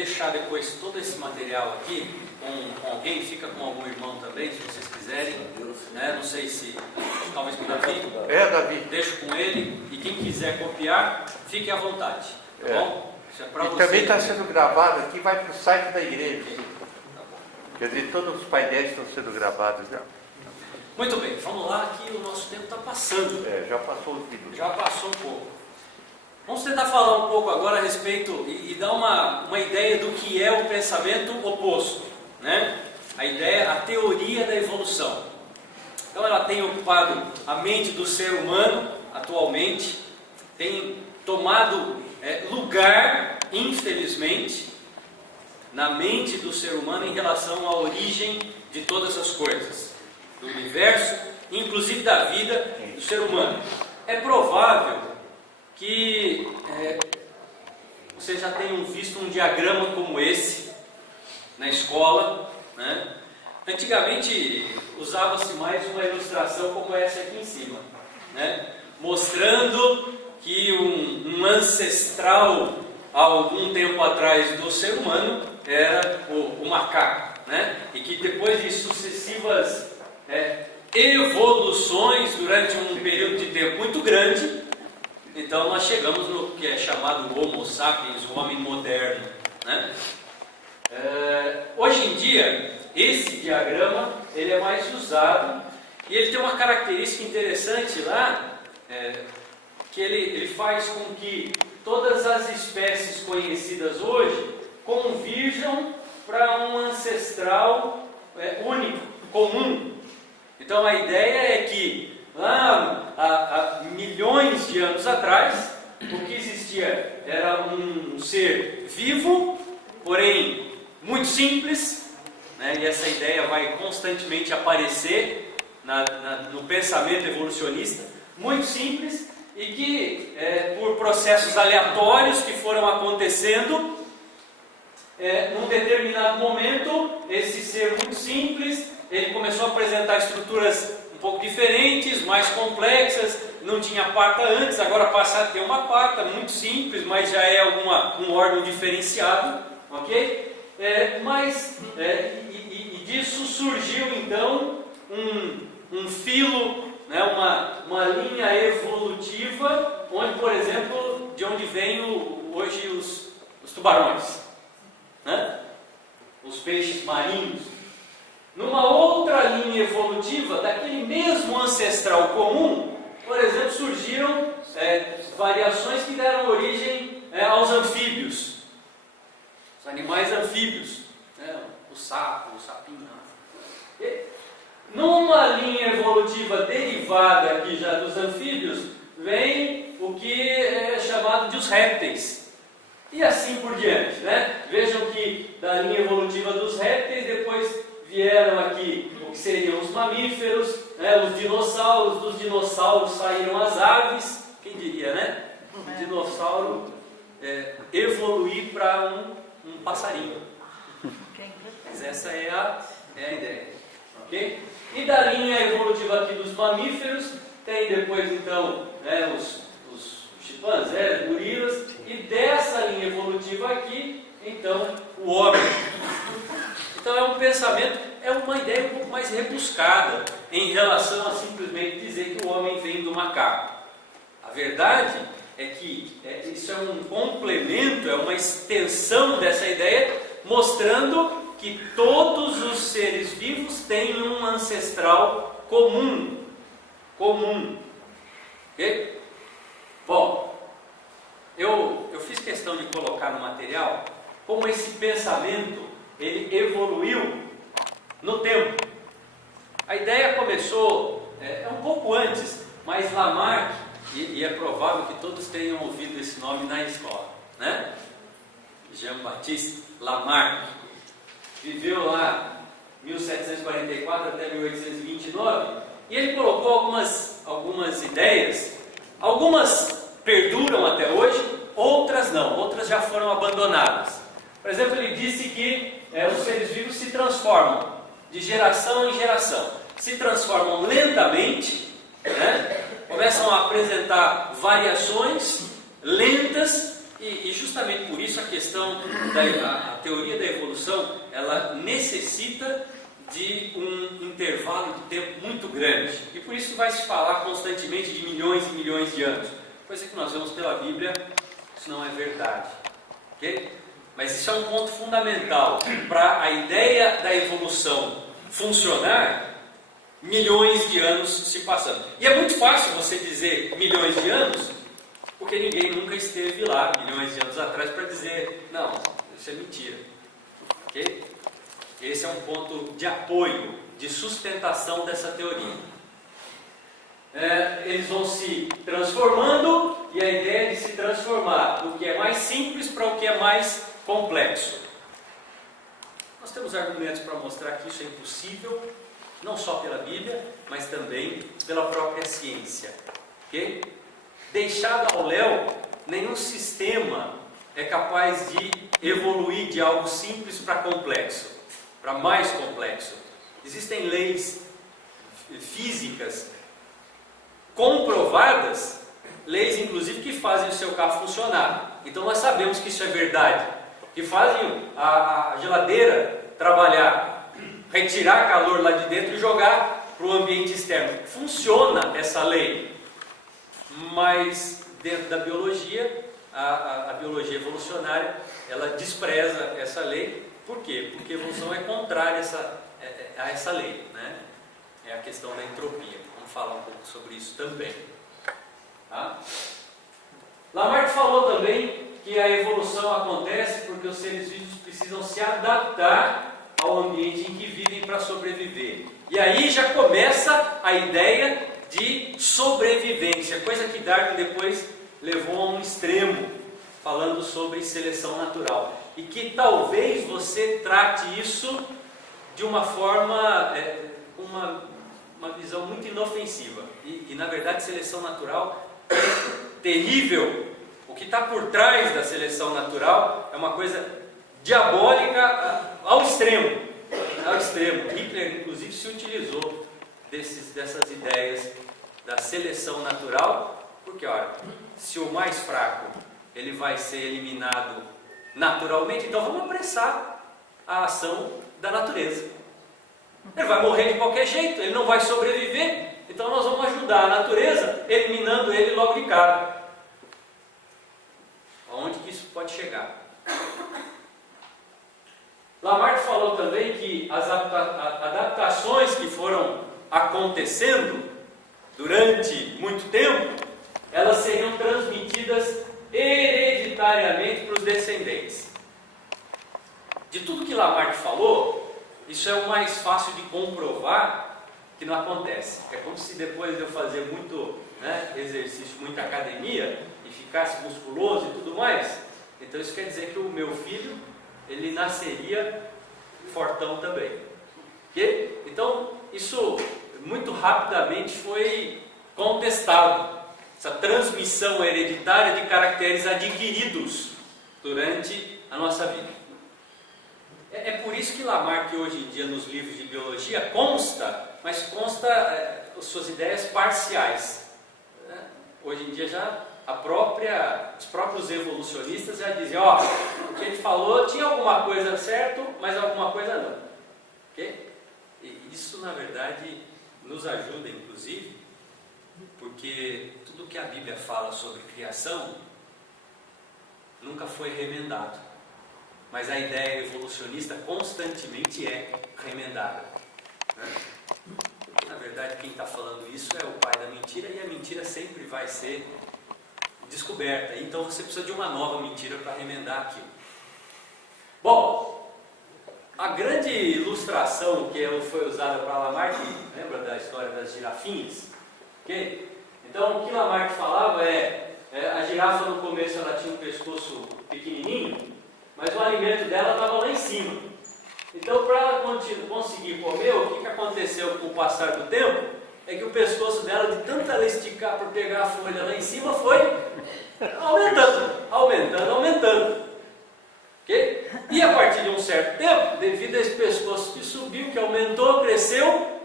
deixar depois todo esse material aqui com alguém, fica com algum irmão também, se vocês quiserem, né? Não sei se, talvez com o Davi. Davi. Deixo com ele, e quem quiser copiar, fique à vontade, tá bom? Isso é para você. Também está sendo gravado aqui, vai para o site da igreja. Tá bom. Quer dizer, todos os painéis estão sendo gravados já. Muito bem, vamos lá que o nosso tempo está passando. Já passou os minutos. Já passou um pouco. Vamos tentar falar um pouco agora a respeito e dar uma ideia do que é o pensamento oposto, né? A ideia, a teoria da evolução. Então ela tem ocupado a mente do ser humano atualmente, tem tomado lugar, infelizmente, na mente do ser humano em relação à origem de todas as coisas, do universo, inclusive da vida do ser humano. É provável que vocês já tenham visto um diagrama como esse na escola, né? Antigamente usava-se mais uma ilustração como essa aqui em cima, né? Mostrando que um ancestral há algum tempo atrás do ser humano era o macaco, né? E que depois de sucessivas evoluções durante um período de tempo muito grande, então nós chegamos no que é chamado Homo sapiens, o homem moderno, né? Hoje em dia, esse diagrama ele é mais usado e ele tem uma característica interessante lá, que ele faz com que todas as espécies conhecidas hoje convirjam para um ancestral único, comum. Então a ideia é que lá há milhões de anos atrás, o que existia era um ser vivo, porém muito simples, né? E essa ideia vai constantemente aparecer no pensamento evolucionista, muito simples, e que por processos aleatórios que foram acontecendo, num determinado momento, esse ser muito simples, ele começou a apresentar estruturas um pouco diferentes, mais complexas, não tinha pata antes, agora passa a ter uma pata muito simples, mas já é um órgão diferenciado, ok? E disso surgiu então um filo, né, uma linha evolutiva, onde, por exemplo, de onde vêm hoje os tubarões, né? Os peixes marinhos. Numa outra linha evolutiva, daquele mesmo ancestral comum, por exemplo, surgiram variações que deram origem aos anfíbios, os animais anfíbios, né? O sapo, o sapinho. Numa linha evolutiva derivada aqui já dos anfíbios, vem o que é chamado de os répteis. E assim por diante, né? Vejam que da linha evolutiva dos répteis, depois vieram aqui o que seriam os mamíferos, né? Os dinossauros, dos dinossauros saíram as aves, quem diria, né? O dinossauro evoluir para um passarinho. Mas essa é a ideia, ok? E da linha evolutiva aqui dos mamíferos, tem depois então os chimpanzés, gorilas, e dessa linha evolutiva aqui, então, o homem. Então é um pensamento, é uma ideia um pouco mais rebuscada em relação a simplesmente dizer que o homem vem do macaco. A verdade é que isso é um complemento, é uma extensão dessa ideia, mostrando que todos os seres vivos têm um ancestral comum. Ok? Bom, eu fiz questão de colocar no material como esse pensamento ele evoluiu no tempo. A ideia começou um pouco antes, mas Lamarck, e é provável que todos tenham ouvido esse nome na escola, né? Jean-Baptiste Lamarck viveu lá 1744 até 1829 e ele colocou algumas ideias. Algumas perduram até hoje, outras não, outras já foram abandonadas. Por exemplo, ele disse que os seres vivos se transformam de geração em geração, se transformam lentamente, né? Começam a apresentar variações lentas E justamente por isso a questão a teoria da evolução, ela necessita de um intervalo de tempo muito grande. E por isso vai se falar constantemente de milhões e milhões de anos. Coisa que nós vemos pela Bíblia, isso não é verdade. Okay? Mas isso é um ponto fundamental. Para a ideia da evolução funcionar, milhões de anos se passando. E é muito fácil você dizer milhões de anos, porque ninguém nunca esteve lá, milhões de anos atrás, para dizer, não, isso é mentira. Ok? Esse é um ponto de apoio, de sustentação dessa teoria. Eles vão se transformando, e a ideia de se transformar do que é mais simples para o que é mais complexo. Nós temos argumentos para mostrar que isso é impossível, não só pela Bíblia, mas também pela própria ciência. Okay? Deixado ao léu, nenhum sistema é capaz de evoluir de algo simples para complexo, para mais complexo. Existem leis físicas comprovadas, leis inclusive que fazem o seu carro funcionar. Então nós sabemos que isso é verdade, que fazem a geladeira trabalhar, retirar calor lá de dentro e jogar para o ambiente externo. Funciona essa lei, mas dentro da biologia, a biologia evolucionária, ela despreza essa lei. Por quê? Porque a evolução é contrária a essa lei, né? É a questão da entropia. Vamos falar um pouco sobre isso também. Tá? Lamarck falou também que a evolução acontece porque os seres vivos precisam se adaptar ao ambiente em que vivem para sobreviver. E aí já começa a ideia de sobrevivência, coisa que Darwin depois levou a um extremo, falando sobre seleção natural. E que talvez você trate isso de uma forma, uma visão muito inofensiva. E na verdade seleção natural é terrível. O que está por trás da seleção natural é uma coisa diabólica ao extremo. Ao extremo. Hitler inclusive se utilizou dessas ideias da seleção natural, porque olha, se o mais fraco ele vai ser eliminado naturalmente, então vamos apressar a ação da natureza. Ele vai morrer de qualquer jeito, ele não vai sobreviver, então nós vamos ajudar a natureza eliminando ele logo de cara. Aonde que isso pode chegar? Lamarck falou também que as adaptações que foram acontecendo durante muito tempo, elas seriam transmitidas hereditariamente para os descendentes. De tudo que Lamarck falou, isso é o mais fácil de comprovar que não acontece. É como se depois de eu fazer muito exercício, muita academia, e ficasse musculoso e tudo mais, então isso quer dizer que o meu filho, ele nasceria fortão também. Okay? Então, isso muito rapidamente foi contestado. Essa transmissão hereditária de caracteres adquiridos durante a nossa vida. É por isso que Lamarck hoje em dia nos livros de biologia consta, mas consta suas ideias parciais. Hoje em dia já os próprios evolucionistas já dizem, o que ele falou tinha alguma coisa certo, mas alguma coisa não. Okay? E isso na verdade nos ajuda inclusive, porque tudo que a Bíblia fala sobre criação nunca foi remendado, mas a ideia evolucionista constantemente é remendada, né? Na verdade quem está falando isso é o pai da mentira, e a mentira sempre vai ser descoberta, então você precisa de uma nova mentira para remendar aquilo. Bom, a grande ilustração que foi usada para Lamarck, lembra da história das girafinhas? Okay? Então o que Lamarck falava a girafa no começo ela tinha um pescoço pequenininho, mas o alimento dela estava lá em cima. Então para ela conseguir comer, o que aconteceu com o passar do tempo é que o pescoço dela, de tanto ela esticar para pegar a folha lá em cima, foi aumentando. Okay? E a partir de um certo tempo, devido a esse pescoço que subiu, que aumentou, cresceu,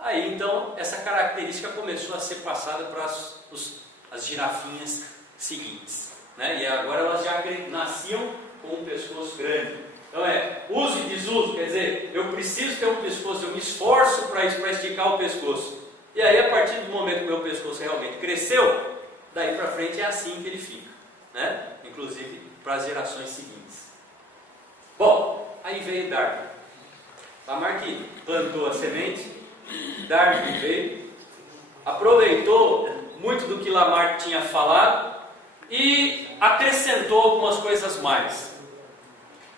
aí então essa característica começou a ser passada para as girafinhas seguintes. né? E agora elas já nasciam com um pescoço grande. Então uso e desuso, quer dizer, eu preciso ter um pescoço, eu me esforço para esticar o pescoço. E aí, a partir do momento que o meu pescoço realmente cresceu, daí para frente é assim que ele fica, né? Inclusive para as gerações seguintes. Bom, aí veio Darwin. Lamarck plantou a semente, Darwin veio, aproveitou muito do que Lamarck tinha falado e acrescentou algumas coisas mais.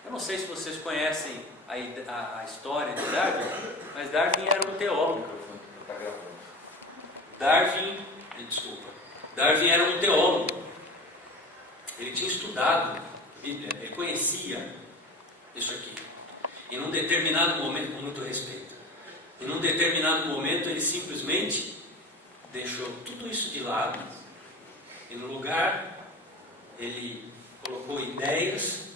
Eu não sei se vocês conhecem a história de Darwin, mas Darwin era um teólogo. Darwin era um teólogo. Ele tinha estudado Bíblia, ele conhecia isso aqui. Em um determinado momento, com muito respeito, em um determinado momento ele simplesmente deixou tudo isso de lado e no lugar ele colocou ideias,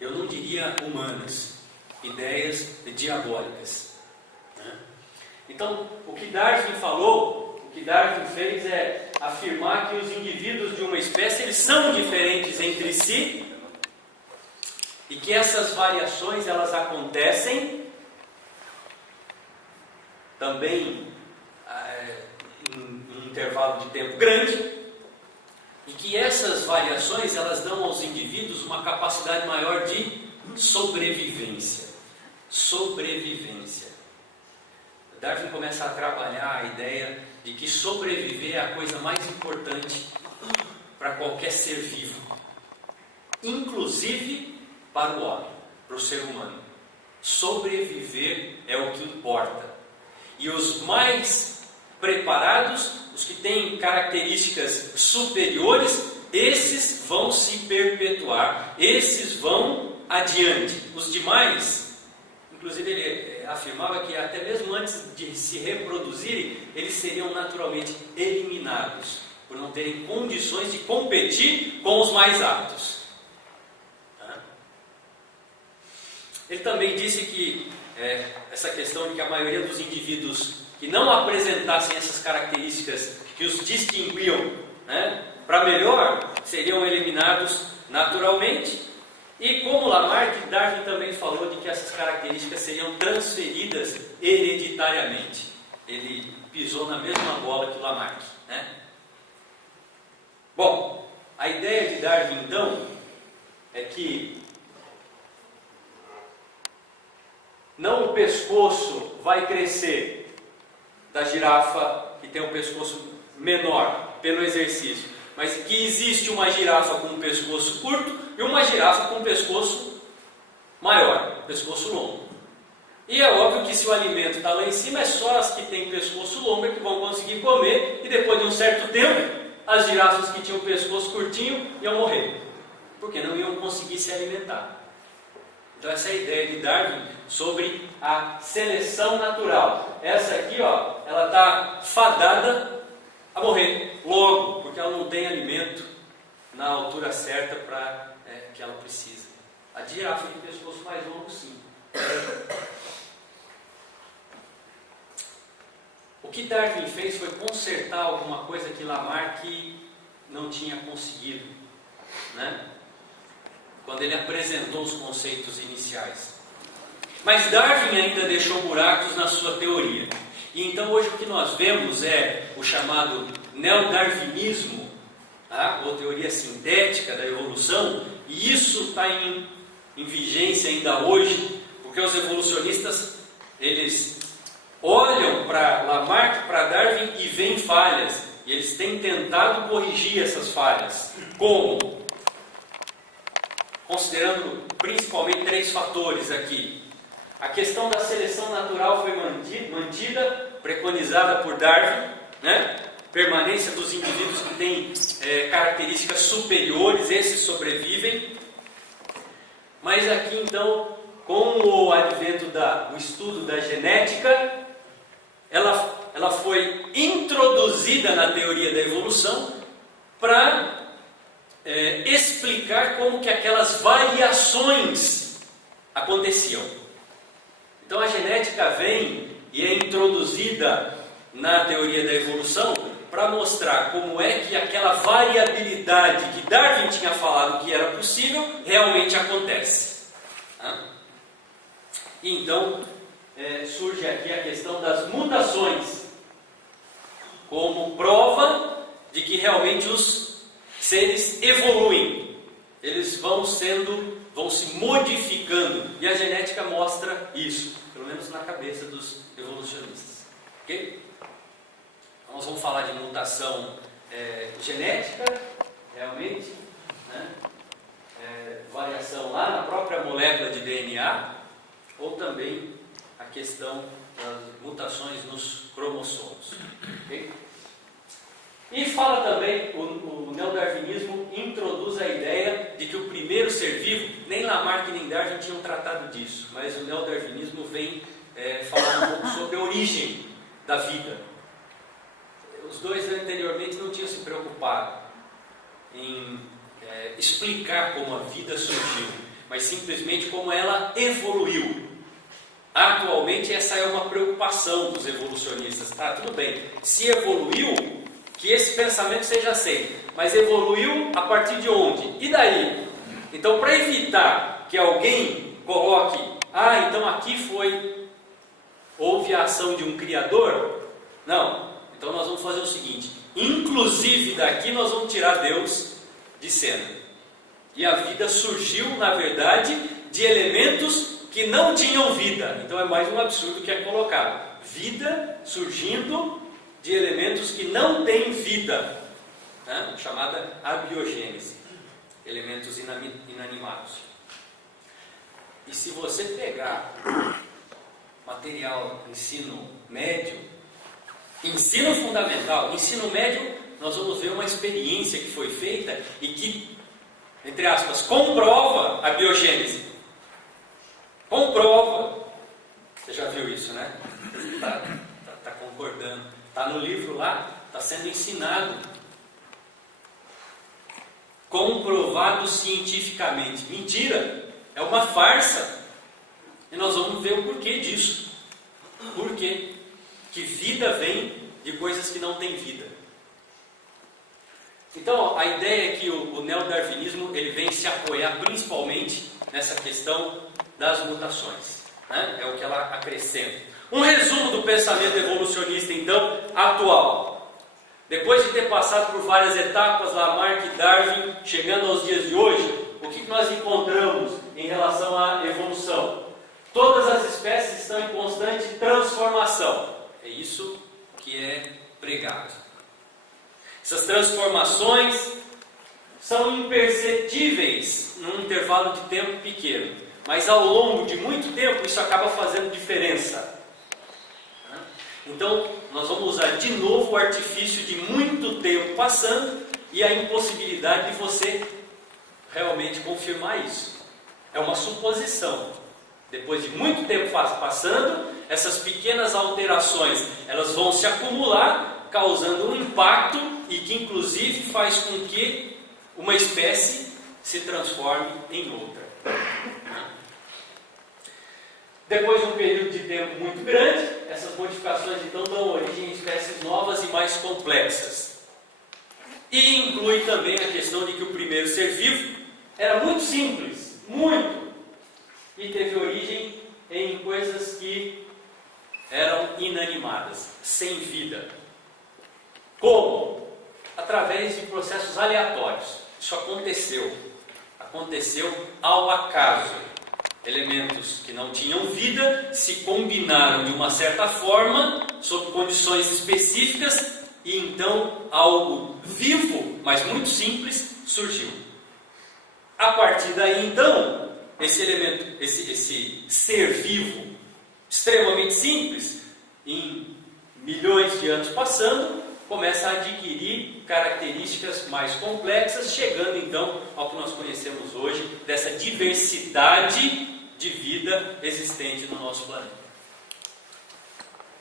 eu não diria humanas, ideias diabólicas, né? Então, o que Darwin falou, o que Darwin fez é afirmar que os indivíduos de uma espécie eles são diferentes entre si e que essas variações elas acontecem também em um intervalo de tempo grande e que essas variações elas dão aos indivíduos uma capacidade maior de sobrevivência. Darwin começa a trabalhar a ideia de que sobreviver é a coisa mais importante para qualquer ser vivo, inclusive para o homem, para o ser humano. Sobreviver é o que importa. E os mais preparados, os que têm características superiores, esses vão se perpetuar, esses vão adiante. Os demais, inclusive ele afirmava que até mesmo antes de se reproduzirem, eles seriam naturalmente eliminados, por não terem condições de competir com os mais aptos. Ele também disse que essa questão de que a maioria dos indivíduos que não apresentassem essas características que os distinguiam, né, para melhor, seriam eliminados naturalmente. E como Lamarck, Darwin também falou de que essas características seriam transferidas hereditariamente. Ele pisou na mesma bola que Lamarck, né? Bom, a ideia de Darwin então é que não o pescoço vai crescer da girafa que tem um pescoço menor pelo exercício, mas que existe uma girafa com um pescoço curto e uma girafa com um pescoço maior, pescoço longo. E é óbvio que se o alimento está lá em cima, é só as que têm pescoço longo que vão conseguir comer, e depois de um certo tempo, as girafas que tinham pescoço curtinho iam morrer, porque não iam conseguir se alimentar. Então essa é a ideia de Darwin sobre a seleção natural. Essa aqui, ó, ela está fadada a morrer logo, porque ela não tem alimento na altura certa para que ela precisa. A girafa de pescoço mais longo, sim. O que Darwin fez foi consertar alguma coisa que Lamarck não tinha conseguido, né? Quando ele apresentou os conceitos iniciais. Mas Darwin ainda deixou buracos na sua teoria. E então hoje o que nós vemos é o chamado neodarwinismo, tá? Ou teoria sintética da evolução, e isso está em vigência ainda hoje, porque os evolucionistas, eles olham para Lamarck, para Darwin e veem falhas, e eles têm tentado corrigir essas falhas. Como? Considerando principalmente 3 fatores aqui. A questão da seleção natural foi mantida, preconizada por Darwin, né? Permanência dos indivíduos que têm características superiores, esses sobrevivem. Mas aqui então, com o advento do estudo da genética, ela foi introduzida na teoria da evolução para explicar como que aquelas variações aconteciam. Então a genética vem e é introduzida na teoria da evolução para mostrar como é que aquela variabilidade que Darwin tinha falado que era possível, realmente acontece. E então, surge aqui a questão das mutações, como prova de que realmente os seres evoluem. Eles vão se modificando, e a genética mostra isso, pelo menos na cabeça dos evolucionistas. Ok? Então, nós vamos falar de mutação genética, realmente, né? Variação lá na própria molécula de DNA, ou também a questão das mutações nos cromossomos. Okay? E fala também, o neodarwinismo introduz a ideia de que o primeiro ser vivo, nem Lamarck nem Darwin tinham tratado disso, mas o neodarwinismo vem falar um pouco sobre a origem da vida. Os dois anteriormente não tinham se preocupado em explicar como a vida surgiu, mas simplesmente como ela evoluiu. Atualmente essa é uma preocupação dos evolucionistas. Tá, tudo bem, se evoluiu, que esse pensamento seja aceito, mas evoluiu a partir de onde? E daí? Então, para evitar que alguém coloque, então aqui houve a ação de um criador? Não. Então nós vamos fazer o seguinte, inclusive daqui nós vamos tirar Deus de cena. E a vida surgiu, na verdade, de elementos que não tinham vida. Então é mais um absurdo que é colocado. Vida surgindo de elementos que não têm vida, né? Chamada abiogênese, elementos inanimados. E se você pegar material ensino médio, ensino fundamental, ensino médio, nós vamos ver uma experiência que foi feita e que, entre aspas, comprova a biogênese. Comprova. Você já viu isso, né? Está concordando. Está no livro lá, está sendo ensinado. Comprovado cientificamente. Mentira! É uma farsa. E nós vamos ver o porquê disso. Por quê? Que vida vem de coisas que não têm vida. Então, a ideia é que o neodarwinismo ele vem se apoiar principalmente nessa questão das mutações, né? É o que ela acrescenta. Um resumo do pensamento evolucionista, então, atual. Depois de ter passado por várias etapas, Lamarck e Darwin, chegando aos dias de hoje, o que nós encontramos em relação à evolução? Todas as espécies estão em constante transformação. É isso que é pregado. Essas transformações são imperceptíveis num intervalo de tempo pequeno, mas ao longo de muito tempo isso acaba fazendo diferença. Então, nós vamos usar de novo o artifício de muito tempo passando e a impossibilidade de você realmente confirmar isso. É uma suposição. Depois de muito tempo passando, essas pequenas alterações elas vão se acumular, causando um impacto e que inclusive faz com que uma espécie se transforme em outra. Depois de um período de tempo muito grande, essas modificações então dão origem a espécies novas e mais complexas. E inclui também a questão de que o primeiro ser vivo era muito simples, e teve origem em coisas que eram inanimadas, sem vida. Como? Através de processos aleatórios. Isso aconteceu ao acaso. Elementos que não tinham vida se combinaram de uma certa forma, sob condições específicas, e então algo vivo, mas muito simples, surgiu. A partir daí então, esse elemento, esse ser vivo, extremamente simples, em milhões de anos passando, começa a adquirir características mais complexas, chegando então ao que nós conhecemos hoje, dessa diversidade de vida existente no nosso planeta.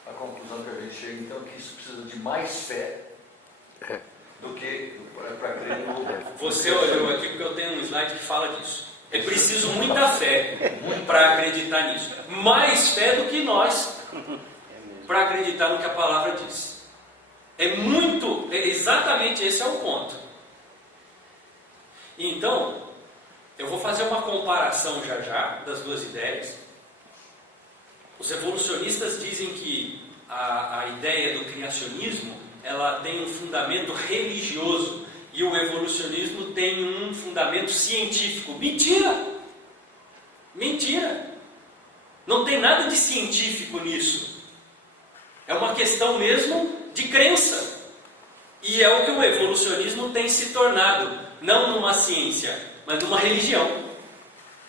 A conclusão que a gente chega então é que isso precisa de mais fé do que para crer no... Você olhou aqui porque eu tenho um slide que fala disso. É preciso muita fé para acreditar nisso. Mais fé do que nós para acreditar no que a palavra diz. Exatamente esse é o ponto. Então, eu vou fazer uma comparação já das duas ideias. Os evolucionistas dizem que a ideia do criacionismo, ela tem um fundamento religioso e o evolucionismo tem um fundamento científico. Mentira! Mentira! Não tem nada de científico nisso. É uma questão mesmo de crença. E é o que o evolucionismo tem se tornado, não numa ciência, mas numa religião.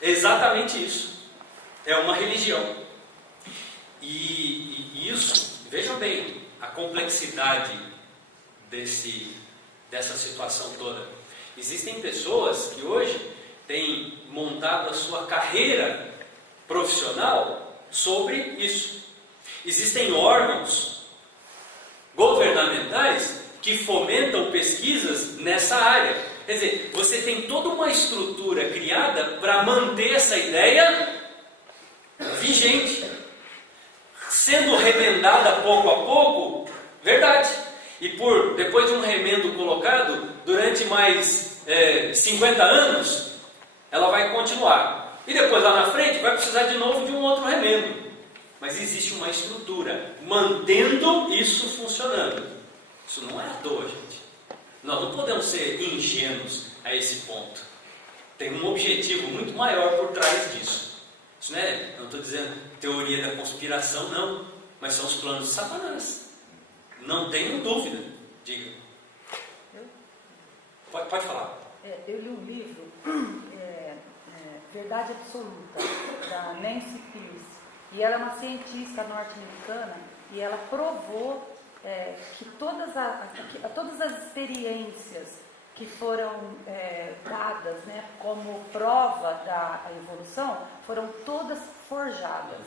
É exatamente isso. É uma religião. E isso, vejam bem, a complexidade dessa situação toda. Existem pessoas que hoje têm montado a sua carreira profissional sobre isso. Existem órgãos governamentais que fomentam pesquisas nessa área. Quer dizer, você tem toda uma estrutura criada para manter essa ideia vigente, sendo remendada pouco a pouco, verdade. E depois de um remendo colocado, durante mais 50 anos, ela vai continuar. E depois lá na frente vai precisar de novo de um outro remendo. Mas existe uma estrutura mantendo isso funcionando. Isso não é à toa, gente. Nós não podemos ser ingênuos a esse ponto. Tem um objetivo muito maior por trás disso. Isso não estou dizendo teoria da conspiração, não. Mas são os planos de Satanás. Não tenho dúvida. Diga. Pode falar. Eu li um livro, Verdade Absoluta, da Nancy Pearce. E ela é uma cientista norte-americana e ela provou que todas as experiências que foram dadas, né, como prova da evolução foram todas forjadas.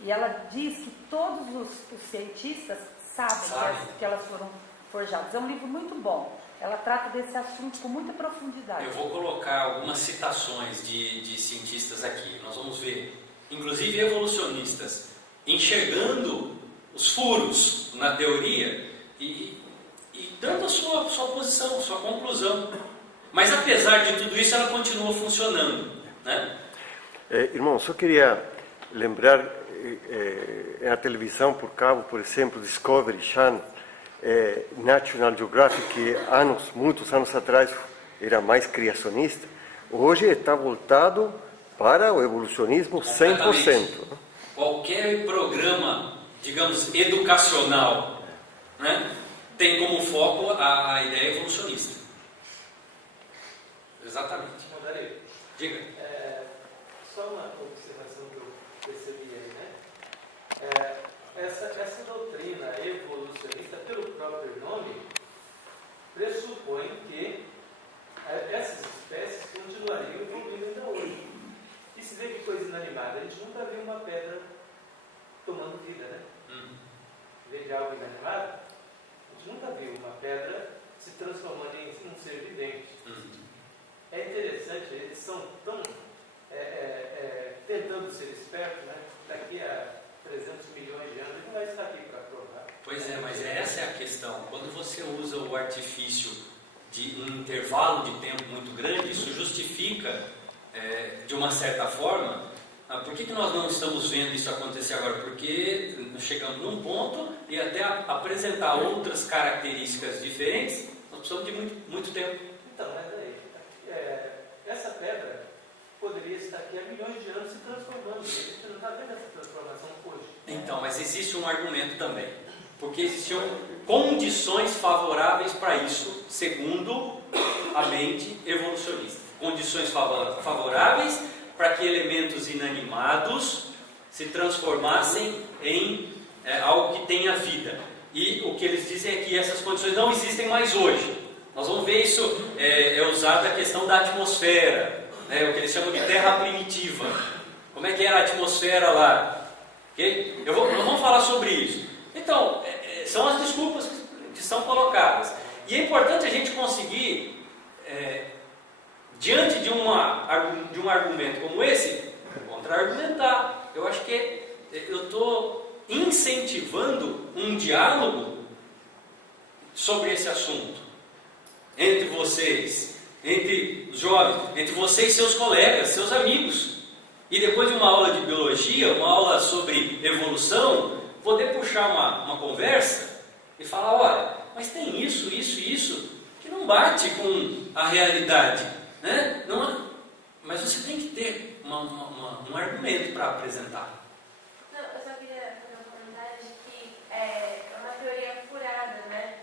E ela diz que todos os cientistas sabem que elas foram forjadas. É um livro muito bom. Ela trata desse assunto com muita profundidade. Eu vou colocar algumas citações de cientistas aqui. Nós vamos ver, inclusive evolucionistas, enxergando os furos na teoria e dando a sua posição, sua conclusão. Mas apesar de tudo isso, ela continua funcionando, né? Irmão, só queria lembrar, na televisão por cabo, por exemplo, Discovery Channel, National Geographic, que muitos anos atrás era mais criacionista, hoje está voltado para o evolucionismo 100%. Qualquer programa, digamos, educacional, né, tem como foco a ideia evolucionista. Exatamente. Mandarei. Diga. Só uma observação que eu percebi aí, né? Essa doutrina evolucionista, pelo próprio nome, pressupõe que essas espécies continuariam evoluindo ainda hoje. E se vê que coisa inanimada, a gente nunca viu uma pedra tomando vida, né? Em vez de algo inanimado, a gente nunca viu uma pedra se transformando em um ser vivente. É interessante, eles são tão tentando ser espertos, né? Daqui a 300 milhões de anos, ele não vai estar aqui para provar. Pois é, mas essa é a questão. Quando você usa o artifício de um intervalo de tempo muito grande, isso justifica, de uma certa forma, por que nós não estamos vendo isso acontecer agora? Porque chegamos num ponto e até apresentar outras características diferentes, nós precisamos de muito tempo. Então, essa pedra poderia estar aqui há milhões de anos se transformando. A gente não está vendo essa transformação hoje. Então, mas existe um argumento também. Porque existiam condições favoráveis para isso, segundo a mente evolucionista. Condições favoráveis para que elementos inanimados se transformassem em algo que tenha vida. E o que eles dizem é que essas condições não existem mais hoje. Nós vamos ver isso, usado a questão da atmosfera, né, o que eles chamam de terra primitiva. Como é que era a atmosfera lá? Okay? Nós vamos falar sobre isso. Então, são as desculpas que são colocadas. E é importante a gente conseguir, diante de um argumento como esse, contra-argumentar. Eu acho que eu estou incentivando um diálogo sobre esse assunto, entre vocês, entre os jovens, entre vocês e seus colegas, seus amigos. E depois de uma aula de biologia, uma aula sobre evolução, poder puxar uma conversa e falar, olha, mas tem isso, isso e isso, que não bate com a realidade, né? Não, mas você tem que ter um argumento para apresentar. Não, eu só queria fazer um comentário de que é uma teoria furada, né?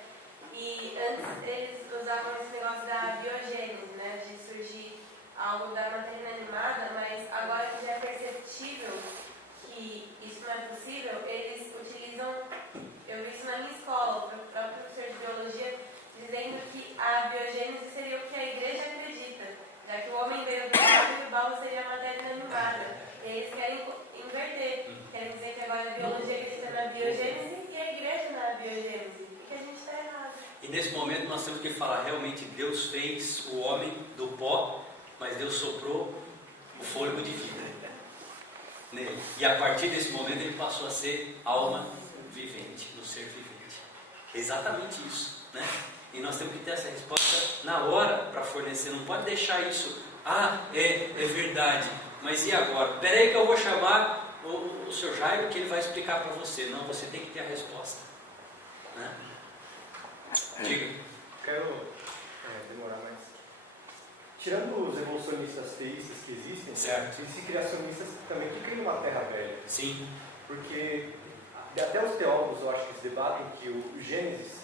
E antes eles usavam esse negócio da biogênese, né? De surgir algo da matéria inanimada, mas agora que já é perceptível que isso não é possível, eles utilizam, eu vi isso na minha escola, o próprio professor de biologia, dizendo que a biogênese seria o que a igreja acredita, já que o homem veio do barro e o barro seria a matéria inanimada. E eles querem inverter, querem dizer que agora a biologia acredita na biogênese e a igreja na biogênese, e que a gente está errado. E nesse momento nós temos que falar, realmente Deus fez o homem do pó, mas Deus soprou o fôlego de vida nele. E a partir desse momento ele passou a ser alma vivente, no ser vivente. Exatamente isso, né? E nós temos que ter essa resposta na hora para fornecer. Não pode deixar isso, é verdade, mas e agora? Espera aí que eu vou chamar o Sr. Jairo que ele vai explicar para você. Não, você tem que ter a resposta, né? Diga. Quero demorar mais. Tirando os evolucionistas teístas que existem, Certo. existem criacionistas também que criam uma terra velha. Sim. Porque até os teólogos, eu acho que eles debatem que o Gênesis,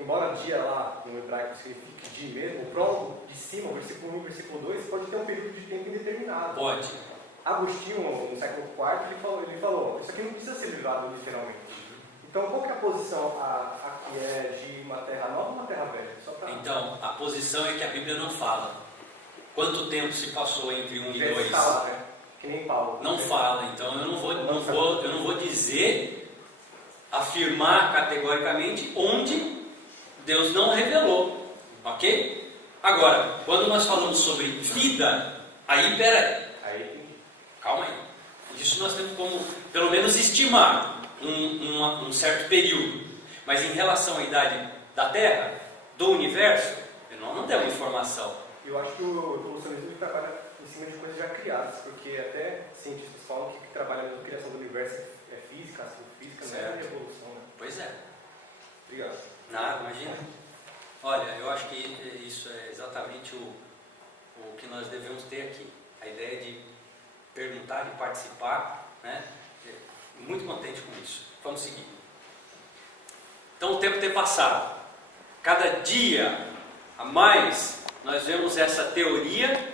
embora dia lá no hebraico signifique dia mesmo, o prólogo de cima, o versículo 1 e o versículo 2, pode ter um período de tempo indeterminado. Pode. Agostinho, no século IV, ele falou, isso aqui não precisa ser levado literalmente. Então, qual que é a posição aqui de uma terra nova ou uma terra velha? Só pra... Então, a posição é que a Bíblia não fala. Quanto tempo se passou entre 1 e 2? Fala, né? Que nem Paulo. Não fala, então eu não vou dizer, afirmar categoricamente onde Deus não revelou, ok? Agora, quando nós falamos sobre vida, aí, calma aí. Isso nós temos como, pelo menos, estimar um certo período. Mas em relação à idade da Terra, do universo, nós não temos informação. Eu acho que o evolucionismo trabalha em cima de coisas já criadas, porque até cientistas falam que trabalham na criação do universo é física, astrofísica, não é evolução, né? Pois é. Obrigado. Nada, imagina. Olha, eu acho que isso é exatamente o que nós devemos ter aqui. A ideia de perguntar, de participar, né? Muito contente com isso. Vamos seguir. Então o tempo tem passado. Cada dia a mais nós vemos essa teoria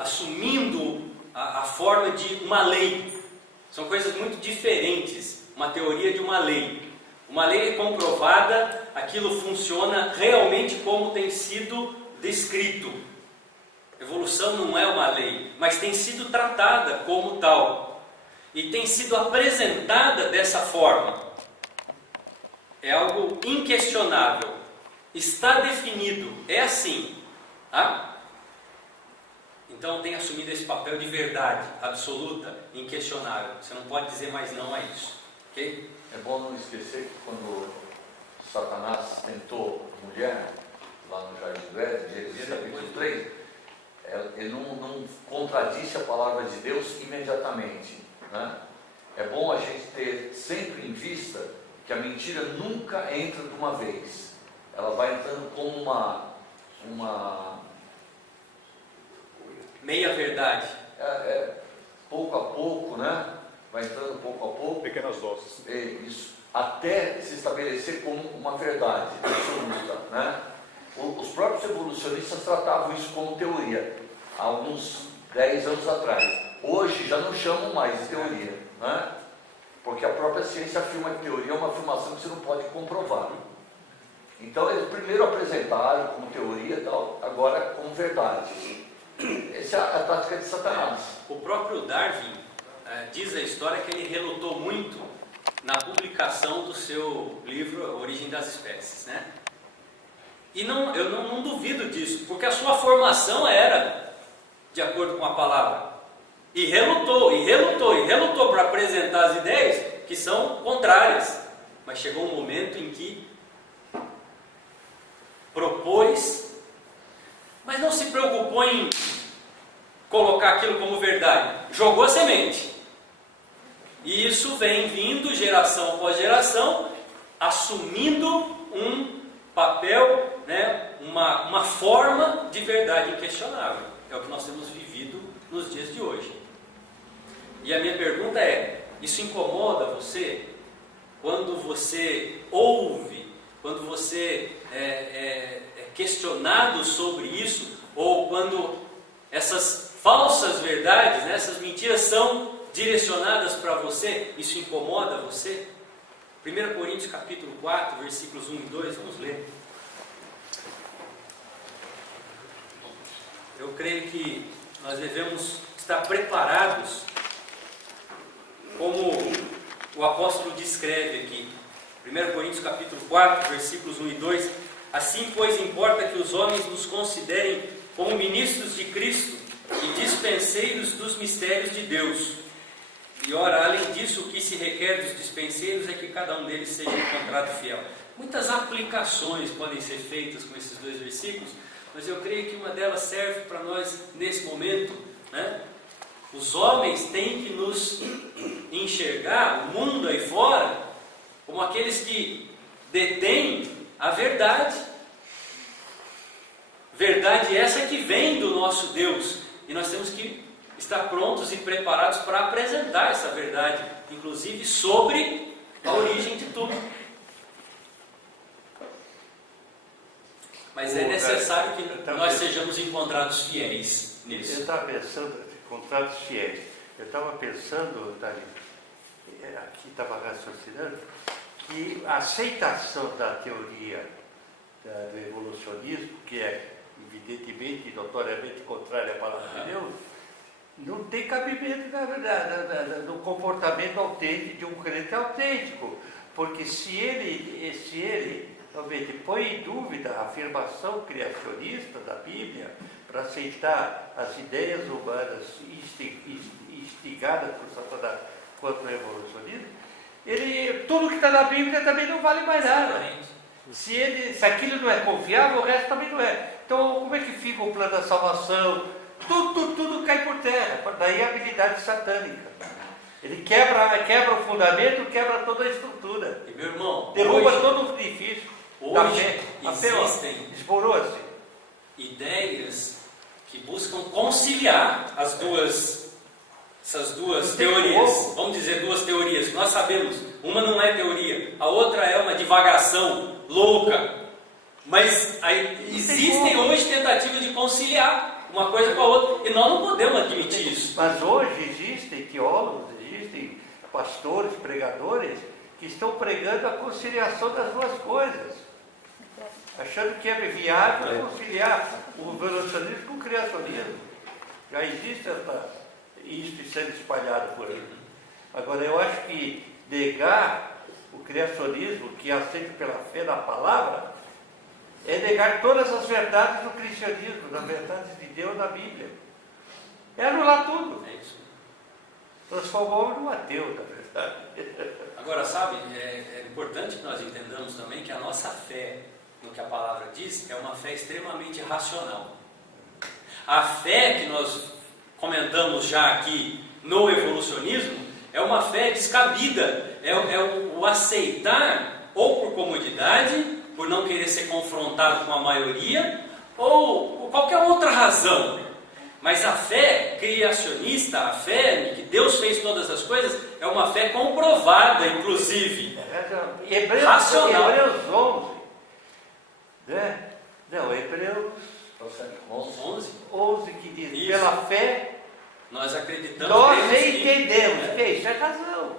assumindo a forma de uma lei. São coisas muito diferentes. Uma teoria de uma lei. Uma lei comprovada, aquilo funciona realmente como tem sido descrito. Evolução não é uma lei, mas tem sido tratada como tal. E tem sido apresentada dessa forma. É algo inquestionável. Está definido. É assim. Tá? Então tem assumido esse papel de verdade absoluta, inquestionável. Você não pode dizer mais não a isso. Ok? É bom não esquecer que quando Satanás tentou a mulher, lá no Jardim do Éden, Gênesis capítulo 3, ele não contradisse a palavra de Deus imediatamente. Né? É bom a gente ter sempre em vista que a mentira nunca entra de uma vez. Ela vai entrando como uma meia-verdade. Pouco a pouco, né? Vai entrando pouco a pouco. Pequenas doses. Isso. Até se estabelecer como uma verdade absoluta, né? Os próprios evolucionistas tratavam isso como teoria, há uns 10 anos atrás. Hoje já não chamam mais de teoria, né? Porque a própria ciência afirma que teoria é uma afirmação que você não pode comprovar. Então eles primeiro apresentaram como teoria e tal, agora como verdade. Essa é a tática de Satanás. O próprio Darwin diz a história que ele relutou muito na publicação do seu livro A Origem das Espécies, né? E eu não duvido disso, porque a sua formação era de acordo com a palavra. E relutou para apresentar as ideias que são contrárias. mas chegou um momento em que propôs, mas não se preocupou em colocar aquilo como verdade. Jogou a semente. E isso vem vindo geração após geração, assumindo um papel, né, uma forma de verdade inquestionável. É o que nós temos vivido nos dias de hoje. E a minha pergunta é: isso incomoda você? Quando você ouve, quando você é questionado sobre isso, ou quando essas falsas verdades, né, essas mentiras são direcionadas para você, isso incomoda você? 1 Coríntios capítulo 4, versículos 1 e 2, vamos ler. Eu creio que nós devemos estar preparados, como o apóstolo descreve aqui. 1 Coríntios capítulo 4, versículos 1 e 2. Assim, pois, importa que os homens nos considerem como ministros de Cristo e dispenseiros dos mistérios de Deus. E ora, além disso, o que se requer dos dispenseiros é que cada um deles seja encontrado fiel. Muitas aplicações podem ser feitas com esses dois versículos, mas eu creio que uma delas serve para nós nesse momento, né? Os homens têm que nos enxergar, o mundo aí fora, como aqueles que detêm a verdade. Verdade essa que vem do nosso Deus. E nós temos que estar prontos e preparados para apresentar essa verdade, inclusive sobre a origem de tudo. Mas é necessário que nós sejamos encontrados fiéis nisso. Eu estava pensando, encontrados fiéis. Eu estava pensando, Dali, aqui estava raciocinando, que a aceitação da teoria do evolucionismo, que é evidentemente e notoriamente contrária à palavra de Deus, não tem cabimento no comportamento autêntico de um crente autêntico, porque se ele realmente põe em dúvida a afirmação criacionista da Bíblia para aceitar as ideias humanas instigadas por Satanás quanto ao evolucionismo, tudo que está na Bíblia também não vale mais nada. Se aquilo não é confiável, o resto também não é. Então, como é que fica o plano da salvação? Tudo cai por terra. Daí a habilidade satânica. Ele quebra o fundamento, quebra toda a estrutura. E meu irmão, derruba hoje, todo o edifício. Hoje existem desmorou-se ideias que buscam conciliar essas duas teorias. Vamos dizer duas teorias que nós sabemos. Uma não é teoria, a outra é uma divagação louca. Mas existem hoje tentativas de conciliar uma coisa com a outra, e nós não podemos admitir isso. Mas hoje existem teólogos, existem pastores, pregadores, que estão pregando a conciliação das duas coisas, achando que é viável conciliar o evolucionismo com o criacionismo. Já existe isso sendo espalhado por aí. Agora, eu acho que negar o criacionismo, que é aceito pela fé na palavra, é negar todas as verdades do cristianismo, das verdades de Deus na Bíblia. É anular tudo. É isso. Transformou num ateu, na verdade. Agora, sabe, é importante que nós entendamos também que a nossa fé, no que a palavra diz, é uma fé extremamente racional. A fé que nós comentamos já aqui no evolucionismo é uma fé descabida, é o aceitar, ou por comodidade, por não querer ser confrontado com a maioria, ou por qualquer outra razão. Mas a fé criacionista, a fé de que Deus fez todas as coisas, é uma fé comprovada, inclusive. Racional. Hebreus 11. Né? Não, Hebreus 11 que diz, isso. Pela fé, nós acreditamos. Nós entendemos, que isso é razão.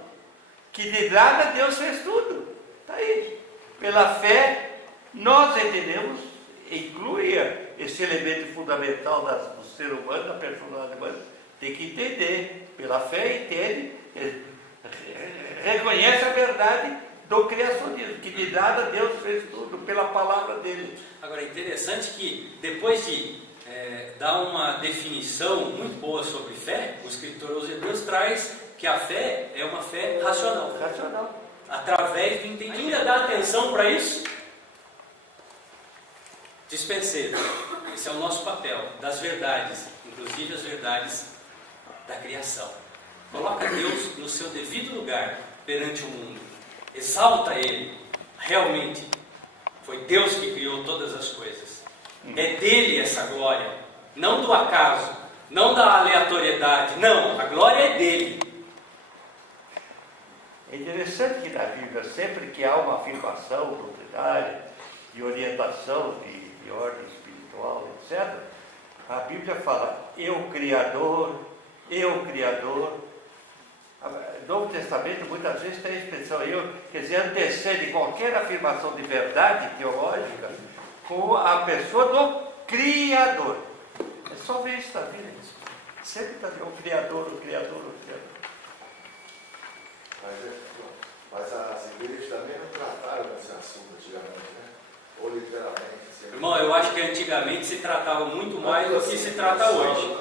Que de nada Deus fez tudo. Está aí. Pela fé, nós entendemos, inclui esse elemento fundamental do ser humano, da personalidade humana, tem que entender. Pela fé, entende, reconhece a verdade do criacionismo, que de nada Deus fez tudo, pela palavra dele. Agora, é interessante que, depois de dar uma definição muito boa sobre fé, o escritor aos Hebreus traz que a fé é uma fé racional. através do entendimento. Ainda dá atenção para isso? Dispenseiro. Esse é o nosso papel, das verdades, inclusive as verdades da criação. Coloca Deus no seu devido lugar perante o mundo. Exalta Ele. Realmente, foi Deus que criou todas as coisas. É dele essa glória, não do acaso, não da aleatoriedade. Não, a glória é dele. É interessante que na Bíblia, sempre que há uma afirmação doutrinária e orientação de ordem espiritual, etc., a Bíblia fala, eu Criador. O Novo Testamento muitas vezes tem a expressão eu, quer dizer, antecede qualquer afirmação de verdade teológica com a pessoa do Criador. É só ver isso na Bíblia. Sempre está o Criador. Mas as igrejas também não trataram desse assunto antigamente, né? Ou literalmente. Irmão, eu acho que antigamente se tratava muito mais do que se trata hoje.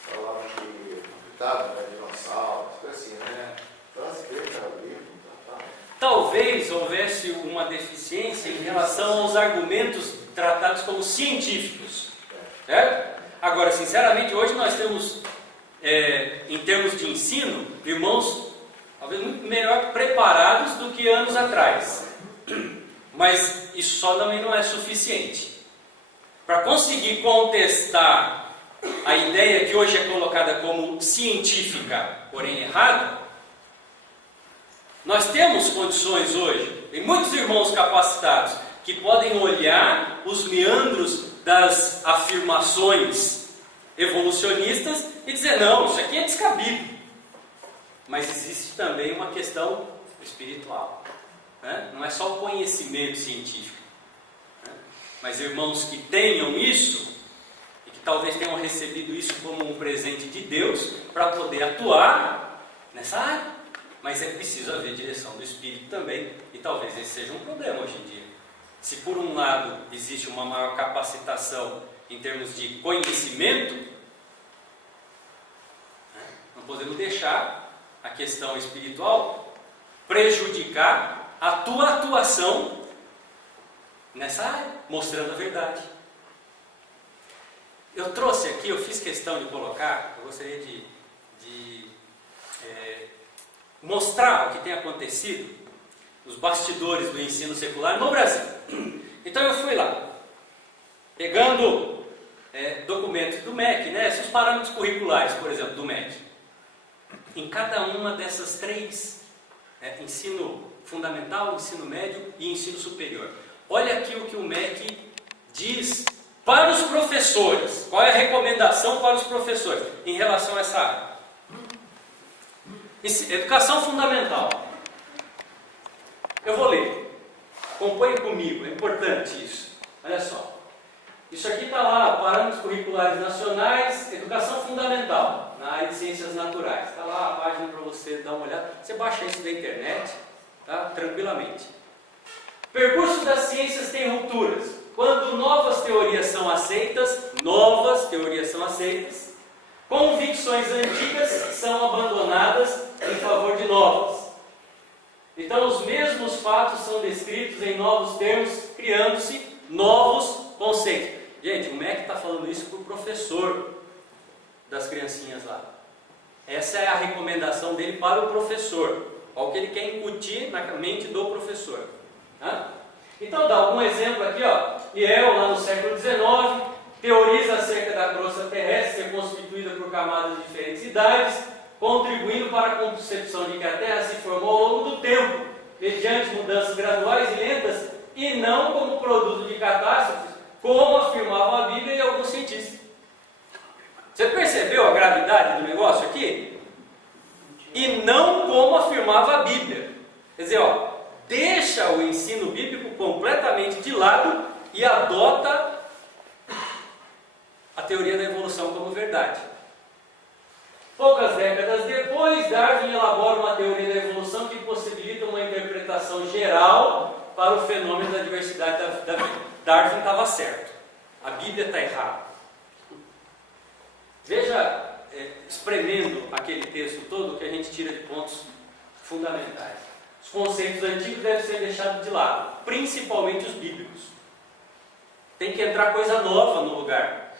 Falavam que estavam dinossauros, assim, né? Então as igrejas eram livres, não tratavam. Talvez houvesse uma deficiência em relação aos argumentos tratados como científicos. Certo? Agora, sinceramente, hoje nós temos, em termos de ensino, irmãos talvez muito melhor preparados do que anos atrás. Mas isso só também não é suficiente. Para conseguir contestar a ideia que hoje é colocada como científica, porém errada, nós temos condições hoje, tem muitos irmãos capacitados que podem olhar os meandros das afirmações evolucionistas e dizer, não, isso aqui é descabido. Mas existe também uma questão espiritual, né? Não é só o conhecimento científico, né? Mas irmãos que tenham isso, e que talvez tenham recebido isso como um presente de Deus, para poder atuar nessa área. Mas é preciso haver direção do Espírito também, e talvez esse seja um problema hoje em dia. Se por um lado existe uma maior capacitação em termos de conhecimento, não podemos deixar a questão espiritual prejudicar a tua atuação nessa área, mostrando a verdade. Eu trouxe aqui, eu fiz questão de colocar, eu gostaria de mostrar o que tem acontecido nos bastidores do ensino secular no Brasil. Então eu fui lá, pegando documentos do MEC, né, esses parâmetros curriculares, por exemplo, do MEC. Em cada uma dessas três, ensino fundamental, ensino médio e ensino superior. Olha aqui o que o MEC diz para os professores. Qual é a recomendação para os professores em relação a essa área? Educação fundamental. Eu vou ler. Acompanhe comigo, é importante isso. Olha só. Isso aqui está lá, parâmetros curriculares nacionais, educação fundamental, na área de ciências naturais. Está lá a página para você dar uma olhada. Você baixa isso da internet, tá? Tranquilamente. Percurso das ciências tem rupturas. Quando novas teorias são aceitas, convicções antigas são abandonadas em favor de novas. Então os mesmos fatos são descritos em novos termos, criando-se novos conceitos. Gente, o MEC está falando isso para o professor das criancinhas lá. Essa é a recomendação dele para o professor. Olha o que ele quer incutir na mente do professor. Então dá algum exemplo aqui, ó. Liel, lá no século XIX, teoriza acerca da crosta terrestre ser constituída por camadas de diferentes idades, contribuindo para a concepção de que a Terra se formou ao longo do tempo, mediante mudanças graduais e lentas, e não como produto de catástrofes, como afirmava a Bíblia e alguns cientistas. Você percebeu a gravidade do negócio aqui? E não como afirmava a Bíblia. Quer dizer, ó, deixa o ensino bíblico completamente de lado e adota a teoria da evolução como verdade. Poucas décadas depois, Darwin elabora uma teoria da evolução que possibilita uma interpretação geral para o fenômeno da diversidade da vida. Darwin estava certo, a Bíblia está errada. Veja espremendo aquele texto todo, que a gente tira de pontos fundamentais. Os conceitos antigos devem ser deixados de lado, principalmente os bíblicos. Tem que entrar coisa nova no lugar.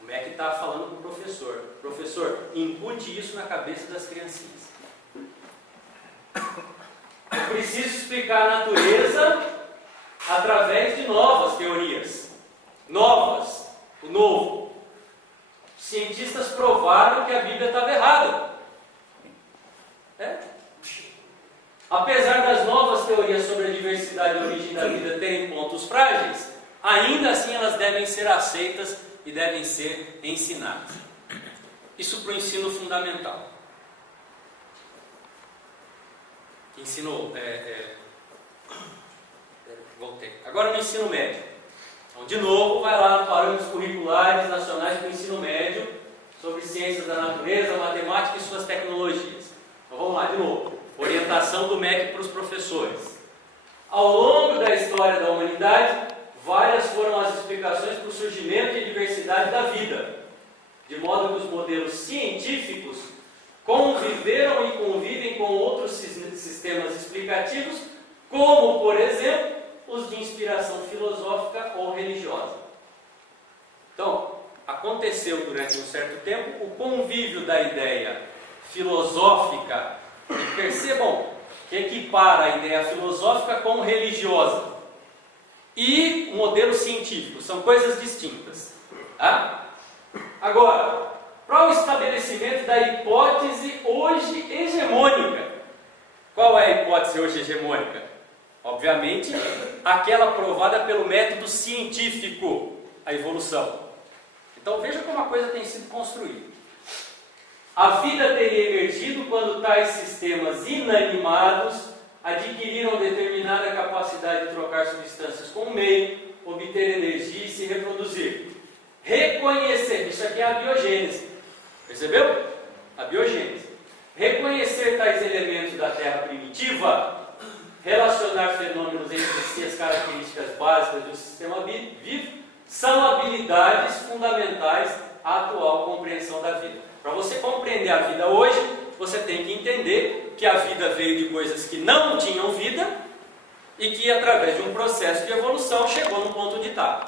O MEC está falando com o professor. Professor, incute isso na cabeça das criancinhas. Eu preciso explicar a natureza através de novas teorias. Novas. O novo. Os cientistas provaram que a Bíblia estava errada. Apesar das novas teorias sobre a diversidade e a origem da vida terem pontos frágeis, ainda assim elas devem ser aceitas e devem ser ensinadas. Isso para o ensino fundamental. Ensino... voltei. Agora no ensino médio. Então, de novo, vai lá no parâmetros curriculares nacionais para o ensino médio, sobre ciências da natureza, matemática e suas tecnologias. Então vamos lá, de novo. Orientação do MEC para os professores. Ao longo da história da humanidade, várias foram as explicações para o surgimento e diversidade da vida, de modo que os modelos científicos conviveram e convivem com outros sistemas explicativos, como, por exemplo, os de inspiração filosófica ou religiosa. Então, aconteceu durante um certo tempo o convívio da ideia filosófica, e percebam que equipara a ideia filosófica com religiosa, e o modelo científico, são coisas distintas. Tá? Agora, para o estabelecimento da hipótese hoje hegemônica. Qual é a hipótese hoje hegemônica? Obviamente, aquela provada pelo método científico, a evolução. Então veja como a coisa tem sido construída. A vida teria emergido quando tais sistemas inanimados adquiriram determinada capacidade de trocar substâncias com o meio, obter energia e se reproduzir. Reconhecer, isso aqui é a biogênese, percebeu? A biogênese. Reconhecer tais elementos da Terra primitiva, relacionar fenômenos entre si, as características básicas do sistema vivo, são habilidades fundamentais à atual compreensão da vida. Para você compreender a vida hoje, você tem que entender que a vida veio de coisas que não tinham vida e que, através de um processo de evolução, chegou no ponto de estar.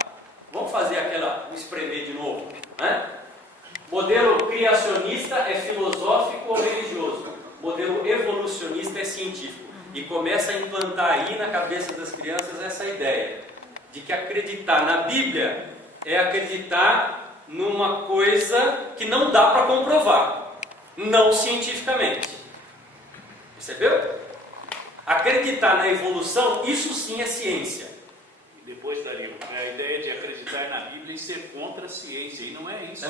Vamos fazer aquela espremer de novo, né? Modelo criacionista é filosófico ou religioso. Modelo evolucionista é científico. E começa a implantar aí na cabeça das crianças essa ideia de que acreditar na Bíblia é acreditar numa coisa que não dá para comprovar, não cientificamente. Percebeu? Acreditar na evolução, isso sim é ciência. E depois, Dario, a ideia de acreditar na Bíblia e ser contra a ciência, e não é isso.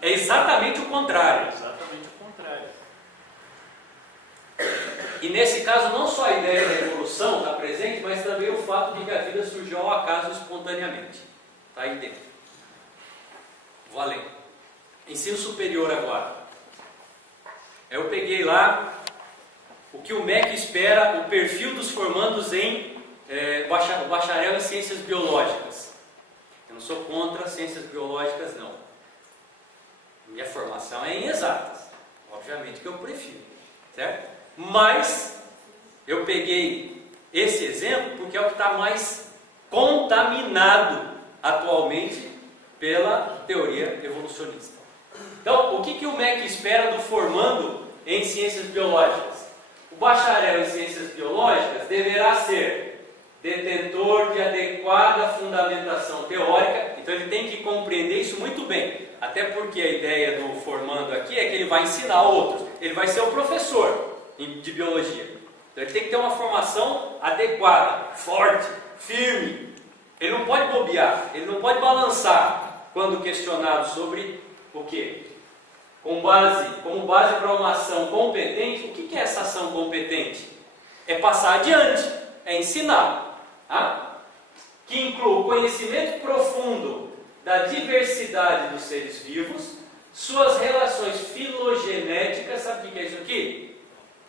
É exatamente o contrário. É exatamente o contrário. E nesse caso, não só a ideia da evolução está presente, mas também o fato de que a vida surgiu ao acaso espontaneamente. Está aí dentro. Vou além. Ensino superior agora. Eu peguei lá o que o MEC espera, o perfil dos formandos em bacharel em ciências biológicas. Eu não sou contra ciências biológicas, não. Minha formação é em exatas. Obviamente que eu prefiro, certo? Mas eu peguei esse exemplo porque é o que está mais contaminado atualmente pela teoria evolucionista. Então, o que o MEC espera do formando em ciências biológicas? O bacharel em ciências biológicas deverá ser detentor de adequada fundamentação teórica, então ele tem que compreender isso muito bem, até porque a ideia do formando aqui é que ele vai ensinar outros, ele vai ser o professor de biologia. Então ele tem que ter uma formação adequada, forte, firme. Ele não pode bobear, ele não pode balançar quando questionado sobre o quê? Como base para uma ação competente, o que é essa ação competente? É passar adiante, é ensinar, tá? Que inclui o conhecimento profundo da diversidade dos seres vivos, suas relações filogenéticas. Sabe o que é isso aqui?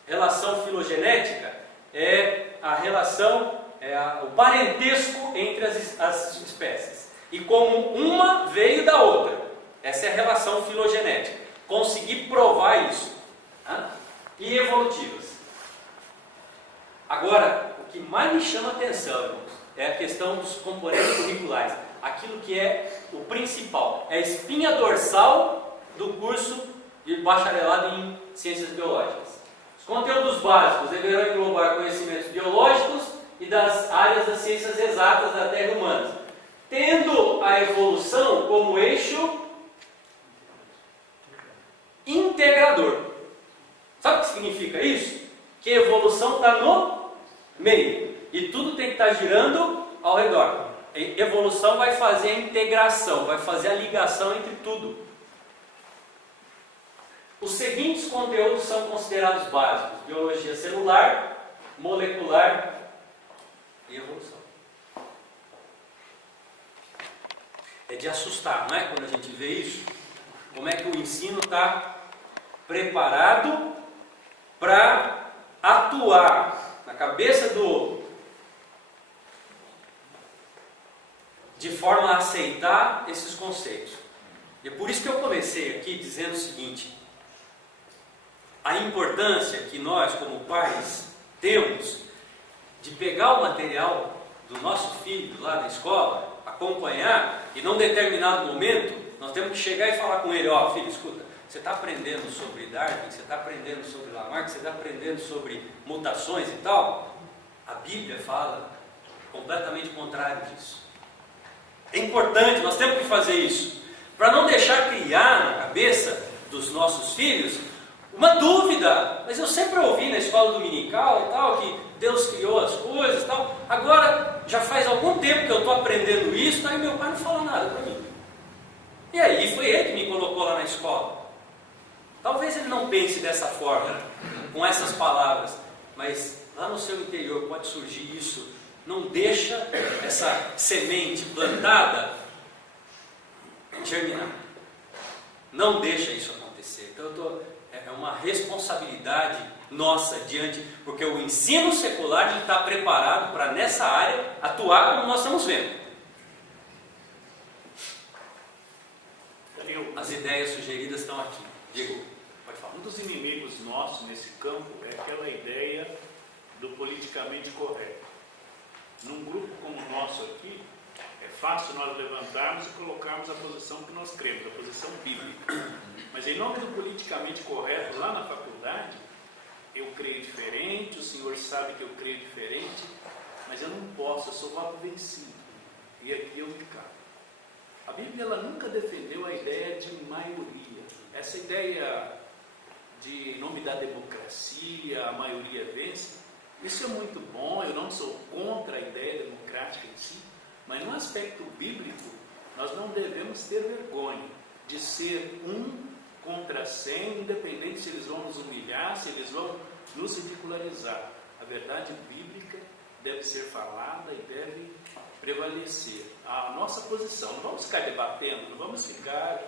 Relação filogenética é a relação, o parentesco entre as espécies. E como uma veio da outra. Essa é a relação filogenética. conseguir provar isso. Tá? E evolutivas. Agora, o que mais me chama a atenção, irmãos, é a questão dos componentes curriculares. Aquilo que é o principal, é a espinha dorsal do curso de bacharelado em ciências biológicas. Os conteúdos básicos deverão englobar conhecimentos biológicos e das áreas das ciências exatas da Terra e humanas, tendo a evolução como eixo integrador. Sabe o que significa isso? Que a evolução está no meio e tudo tem que estar girando ao redor. A evolução vai fazer a integração, vai fazer a ligação entre tudo. Os seguintes conteúdos são considerados básicos: biologia celular, molecular e evolução. É de assustar, não é? Quando a gente vê isso, como é que o ensino está preparado para atuar na cabeça de forma a aceitar esses conceitos. E é por isso que eu comecei aqui dizendo o seguinte: a importância que nós, como pais, temos de pegar o material do nosso filho lá na escola, acompanhar, e num determinado momento nós temos que chegar e falar com ele: ó, filho, escuta, você está aprendendo sobre Darwin, você está aprendendo sobre Lamarck, você está aprendendo sobre mutações e tal. A Bíblia fala completamente contrário disso. É importante, nós temos que fazer isso, para não deixar criar na cabeça dos nossos filhos uma dúvida. Mas eu sempre ouvi na escola dominical e tal, que Deus criou as coisas e tal. Agora, já faz algum tempo que eu estou aprendendo isso, aí meu pai não fala nada para mim. E aí foi ele que me colocou lá na escola. Talvez ele não pense dessa forma, com essas palavras, mas lá no seu interior pode surgir isso. Não deixa essa semente plantada germinar. Não deixa isso acontecer. Então é uma responsabilidade nossa diante, porque o ensino secular está preparado para nessa área atuar como nós estamos vendo. As ideias sugeridas estão aqui. Diego, pode falar. Um dos inimigos nossos nesse campo é aquela ideia do politicamente correto. Num grupo como o nosso aqui, é fácil nós levantarmos e colocarmos a posição que nós cremos, a posição bíblica. Mas em nome do politicamente correto, lá na faculdade, eu creio diferente, o senhor sabe que eu creio diferente, mas eu não posso, eu sou voto vencido. E aqui eu me calo. A Bíblia ela nunca defendeu a ideia de maioria. Essa ideia de em nome da democracia, a maioria vence, isso é muito bom, eu não sou contra a ideia democrática em si, mas no aspecto bíblico, nós não devemos ter vergonha de ser um contra 100, independente se eles vão nos humilhar, se eles vão nos ridicularizar. A verdade bíblica deve ser falada e deve prevalecer a nossa posição. Não vamos ficar debatendo, não vamos ficar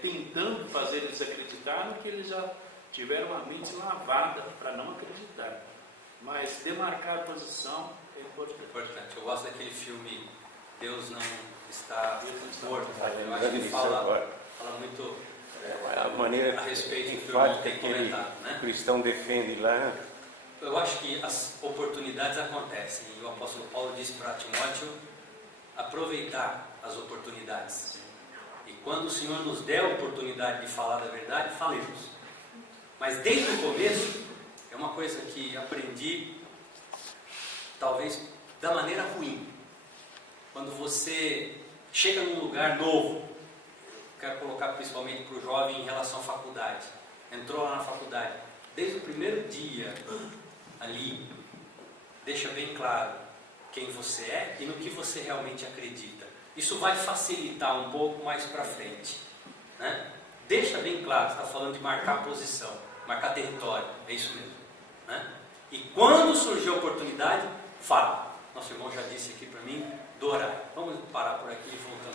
tentando fazer eles acreditar no que eles já tiveram a mente lavada para não acreditar. Mas demarcar a posição é importante. Eu gosto daquele filme Deus Não Está Morto. Eu acho que fala muito a maneira a respeito do que o enfática tem que ele, comentado, né? o cristão defende lá. Eu acho que as oportunidades acontecem. E o apóstolo Paulo disse para Timóteo aproveitar as oportunidades. E quando o Senhor nos der a oportunidade de falar da verdade, falemos. Mas desde o começo, é uma coisa que aprendi, talvez da maneira ruim. Quando você chega num lugar novo, quero colocar principalmente para o jovem em relação à faculdade. Entrou lá na faculdade, desde o primeiro dia ali, deixa bem claro quem você é e no que você realmente acredita. Isso vai facilitar um pouco mais para frente, né? Deixa bem claro, você está falando de marcar posição, marcar território, é isso mesmo, né? E quando surgir a oportunidade, fala. Nosso irmão já disse aqui para mim do horário. Vamos parar por aqui e voltamos.